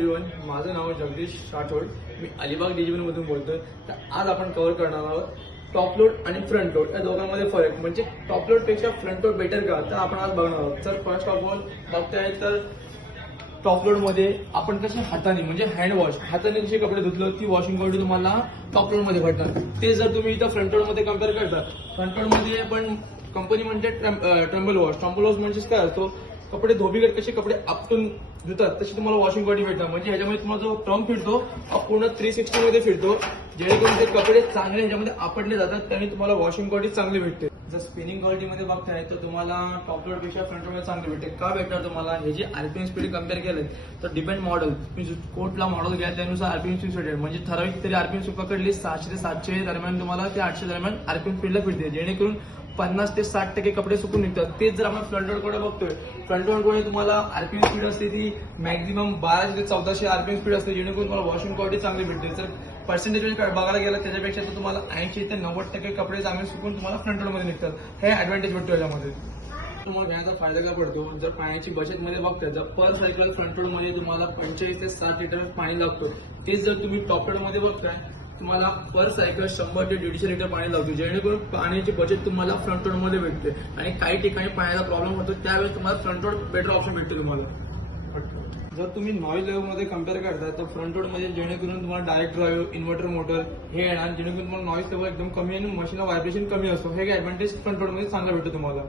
Everyone, माझं नाव जगदीश राठोड. मी Alibag digital मधून बोलतोय. तर आज आपण कव्हर करणार आहोत टॉप लोड आणि फ्रंट लोड या दोघांमध्ये फरक, म्हणजे टॉप लोड पेक्षा फ्रंट लोड बेटर का, तर आपण आज बघणार आहोत. तर फर्स्ट ऑफ ऑल बघताय तर टॉप लोड मध्ये आपण कसे हाताने म्हणजे हँड वॉश हाताने जसे कपडे धुतलं ती वॉशिंग क्वालिटी तुम्हाला टॉप लोड मध्ये भेटणार. ते जर तुम्ही इथं फ्रंट लोड मध्ये कम्पेअर करता, फ्रंट लोड मध्ये पण कंपनी म्हणजे ट्रम्बल वॉश म्हणजे काय असतो, कपडे धोबीकडे कसे कपडे आपटून धुतात तशी तुम्हाला वॉशिंग क्वालिटी भेटणार. म्हणजे ह्याच्यामध्ये तुम्हाला जो टर्म फिरतो पूर्ण 360 मध्ये फिरतो, जेणेकरून ते कपडे चांगले ह्याच्यामध्ये आपटले जातात, त्याने तुम्हाला वॉशिंग क्वालिटी चांगली भेटते. जर स्पिनिंग क्वालिटी मध्ये बघताय तर तुम्हाला टॉप लोड पेक्षा फ्रंट लोड मध्ये चांगली भेटते. का भेटणार तुम्हाला, हे जे आरपीएम स्पीड कम्पेअर केलं तर डिपेंड मॉडेल, तुम्ही कोटला मॉडेल घ्या त्यानुसार आरपीएम स्पीड भेटेल. म्हणजे ठराविक तरी आरपीएम स्पीड पकडली 600 ते 700 दरम्यान तुम्हाला ते 800 दरम्यान आरपीएम स्पीडला भेटते, जेणेकरून 50 ते 60% कपडे सुकून निघतात. तेच जर आपण फ्रंट लोड कडे बघतोय, फ्रंट लोड कडे तुम्हाला आरपीएम स्पीड असते ती मॅक्झिमम 1200 ते 1400 आरपीएम स्पीड असते, जेणेकरून तुम्हाला वॉशिंग क्वालिटी चांगली भेटते. जर पर्सेंटेज बघायला गेलं त्याच्यापेक्षा तर तुम्हाला 80 ते 90% कपडे चांगले सुकून तुम्हाला फ्रंट लोड मध्ये निघतात. हे ऍडव्हान्टेज भेटतो याच्यामध्ये. तुम्हाला घेण्याचा फायदा काय पडतो, जर पाण्याची बचत मध्ये बघताय तर पर सायकल फ्रंट लोड मध्ये तुम्हाला 25 ते 60 लिटर पाणी लागतं. तेच जर तुम्ही टॉप लोड मध्ये बघताय तुम्हाला पर सायकल 100 ते 150 लिटर पाणी लागतो, जेणेकरून पाण्याची बचत तुम्हाला फ्रंट लोड मध्ये भेटते. आणि काही ठिकाणी पाण्याचा प्रॉब्लेम होतो त्यावेळेस तुम्हाला फ्रंट लोड बेटर ऑप्शन भेटते तुम्हाला. जर तुम्ही नॉईज लेवल मध्ये कम्पेअर करताय तर फ्रंट लोड मध्ये जेणेकरून तुम्हाला डायरेक्ट ड्राईव्ह इन्व्हर्टर मोटर हे येणार, जेणेकरून तुम्हाला नॉईज लेवल एकदम कमी आणि मशीनला व्हायब्रेशन कमी असतो. हे ऍडव्हान्टेज फ्रंट लोड मध्ये चांगला भेटतो तुम्हाला.